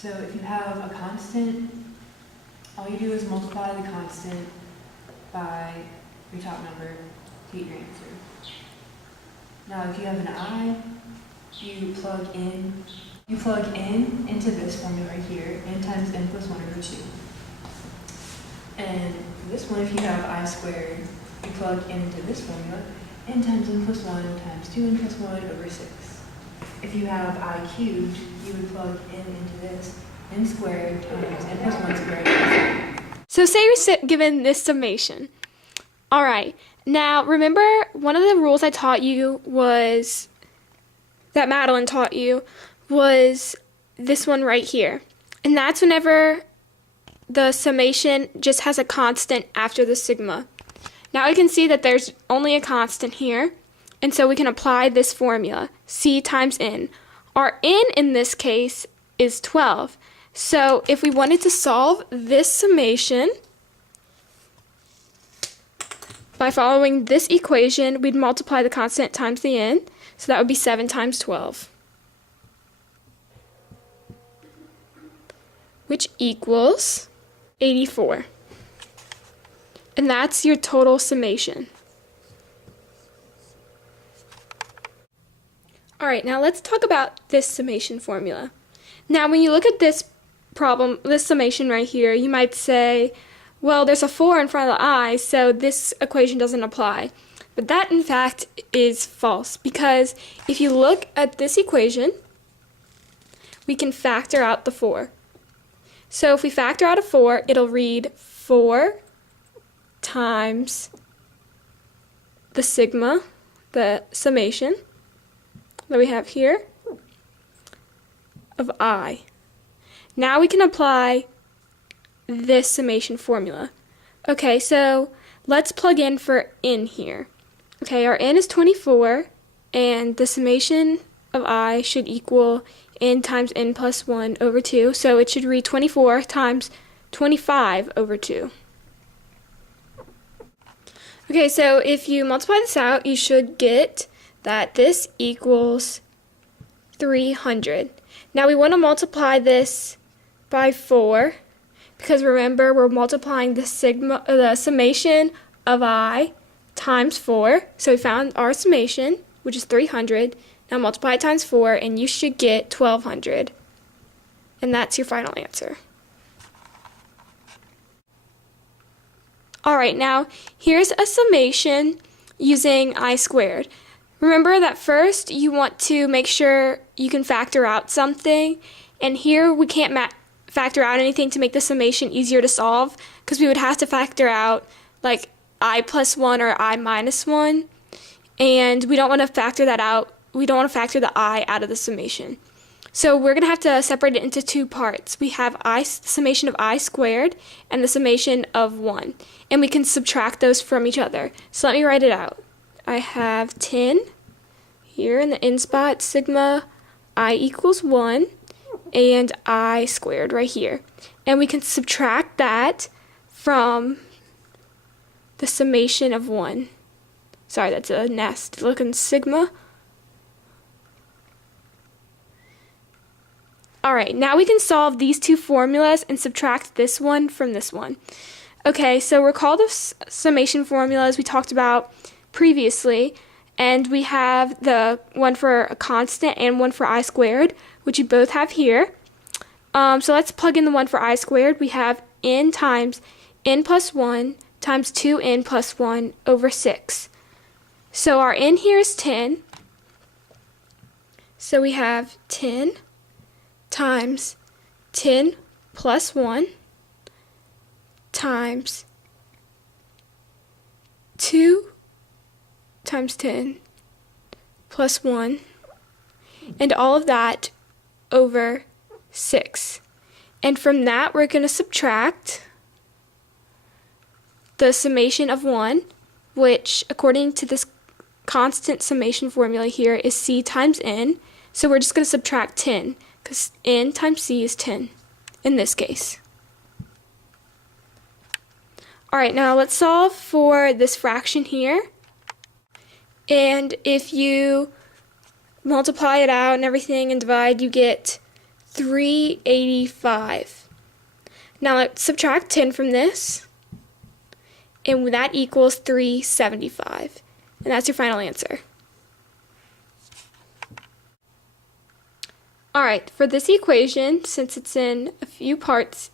So if you have a constant, all you do is multiply the constant by your top number to get your answer. Now if you have an I, you plug in into this formula right here, n times n plus 1 over 2. And this one, if you have I squared, you plug in into this formula, n times n plus 1 times 2n plus 1 over 6. If you have I cubed, you would plug n into this, n squared times n plus 1 squared. So say you're given this summation. All right, now remember one of the rules I taught you was, that Madeline taught you, was this one right here. And that's whenever the summation just has a constant after the sigma. Now you can see that there's only a constant here, and so we can apply this formula, C times N. Our N in this case is 12. So if we wanted to solve this summation by following this equation, we'd multiply the constant times the N, so that would be 7 times 12. Which equals 84. And that's your total summation. Alright, now let's talk about this summation formula. Now when you look at this problem, this summation right here, you might say, well, there's a 4 in front of the I, so this equation doesn't apply. But that in fact is false, because if you look at this equation, we can factor out the 4. So if we factor out a 4, it'll read 4 times the sigma, the summation that we have here, of I. Now we can apply this summation formula. Okay, so let's plug in for n here. Okay, our n is 24, and the summation of I should equal n times n plus 1 over 2, so it should read 24 times 25 over 2. Okay, so if you multiply this out, you should get that this equals 300. Now we want to multiply this by 4, because remember we're multiplying the summation of I times 4. So we found our summation, which is 300. Now multiply it times 4, and you should get 1200. And that's your final answer. Alright, now here's a summation using I squared. Remember that first you want to make sure you can factor out something, and here we can't factor out anything to make the summation easier to solve, because we would have to factor out like I plus 1 or I minus 1, and we don't want to factor that out. We don't want to factor the I out of the summation. So we're going to have to separate it into two parts. We have the summation of I squared and the summation of 1. And we can subtract those from each other. So let me write it out. I have 10 here in the n spot, sigma I equals 1, and I squared right here. And we can subtract that from the summation of 1. Sorry, that's a nasty looking sigma. Alright, now we can solve these two formulas and subtract this one from this one. Okay, so recall the summation formulas we talked about previously, and we have the one for a constant and one for I squared, which you both have here. So let's plug in the one for I squared. We have n times n plus 1 times 2n plus 1 over 6. So our n here is 10. So we have 10 times 10 plus 1 times 2 times 10 plus 1, and all of that over 6. And from that we're going to subtract the summation of 1, which according to this constant summation formula here is C times N. So we're just going to subtract 10, because N times C is 10 in this case. Alright, now let's solve for this fraction here. And if you multiply it out and everything and divide, you get 385. Now let's subtract 10 from this, and that equals 375. And that's your final answer. Alright, for this equation, since it's in a few parts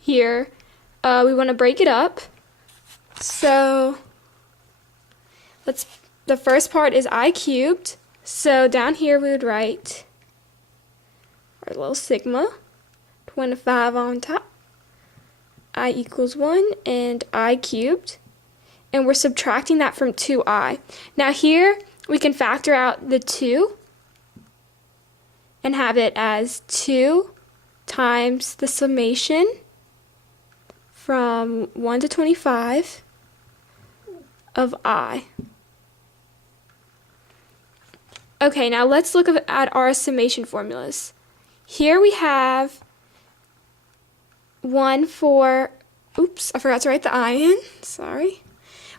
here, we want to break it up. So the first part is I cubed. So down here we would write our little sigma, 25 on top, I equals 1, and I cubed. And we're subtracting that from 2i. Now here we can factor out the 2 and have it as 2 times the summation from 1 to 25 of I. Okay, now let's look at our summation formulas. Here we have one for, oops, I forgot to write the I in, sorry.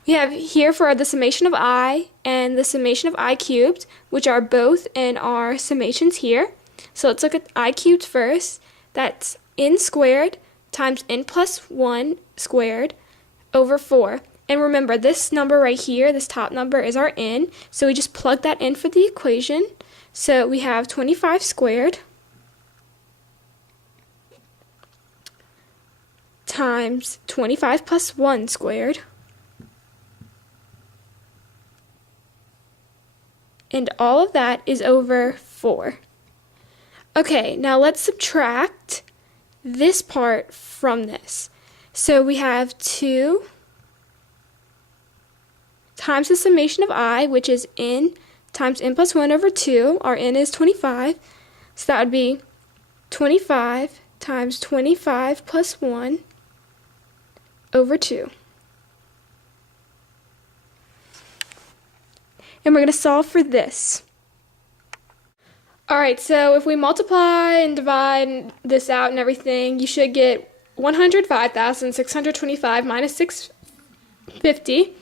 We have here for the summation of I and the summation of I cubed, which are both in our summations here. So let's look at I cubed first. That's n squared times n plus 1 squared over 4. And remember, this number right here, this top number, is our n. So we just plug that in for the equation. So we have 25 squared times 25 plus 1 squared. And all of that is over 4. Okay, now let's subtract this part from this. So we have 2 times the summation of I, which is n times n plus 1 over 2. Our n is 25. So that would be 25 times 25 plus 1 over 2. And we're going to solve for this. Alright, so if we multiply and divide this out and everything, you should get 105,625 minus 650.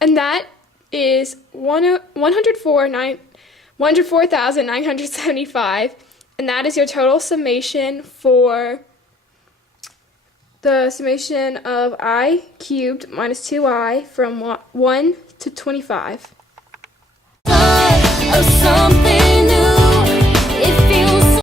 And that is 104,975. And that is your total summation for the summation of I cubed minus 2i from 1 to 25. Oh, something.